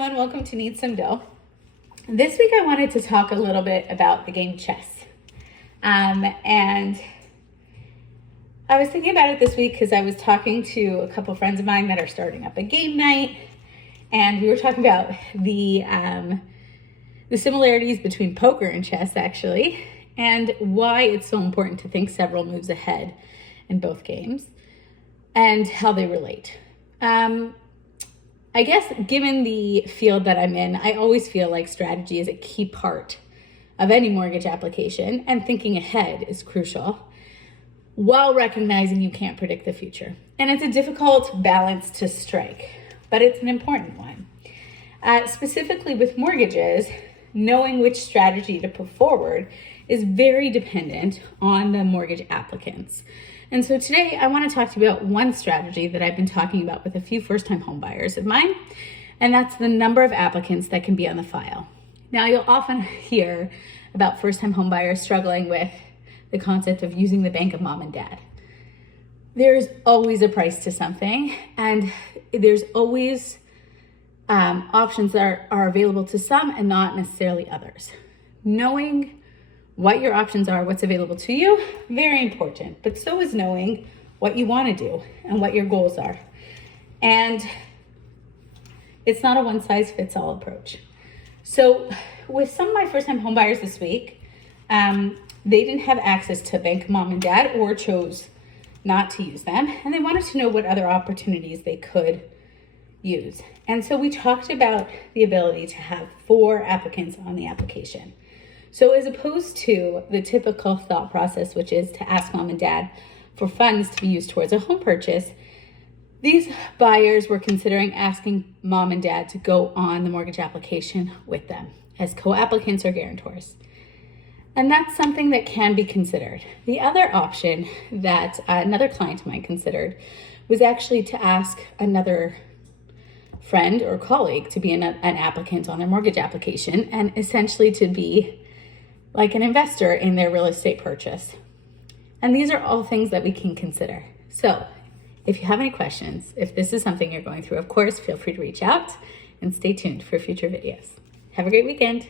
everyone, welcome to Need Some Dough. This week I wanted to talk a little bit about the game chess. And I was thinking about it this week because I was talking to a couple friends of mine that are starting up a game night, and we were talking about the similarities between poker and chess actually, and why it's so important to think several moves ahead in both games and how they relate. I guess given the field that I'm in, I always feel like strategy is a key part of any mortgage application, and thinking ahead is crucial while recognizing you can't predict the future. And it's a difficult balance to strike, but it's an important one. Specifically with mortgages, knowing which strategy to put forward is very dependent on the mortgage applicants. And so today I want to talk to you about one strategy that I've been talking about with a few first-time home buyers of mine, and that's the number of applicants that can be on the file. Now, you'll often hear about first-time home buyers struggling with the concept of using the bank of mom and dad. There's always a price to something, and there's always options that are available to some and not necessarily others. Knowing what your options are, what's available to you, very important, but so is knowing what you want to do and what your goals are. And it's not a one-size-fits-all approach. So with some of my first-time home buyers this week, they didn't have access to bank mom and dad or chose not to use them, and they wanted to know what other opportunities they could use. And so we talked about the ability to have 4 applicants on the application. So as opposed to the typical thought process, which is to ask mom and dad for funds to be used towards a home purchase, these buyers were considering asking mom and dad to go on the mortgage application with them as co-applicants or guarantors. And that's something that can be considered. The other option that another client of mine considered was actually to ask another friend or colleague to be an applicant on their mortgage application, and essentially to be like an investor in their real estate purchase. And these are all things that we can consider. So if you have any questions, if this is something you're going through, of course, feel free to reach out and stay tuned for future videos. Have a great weekend.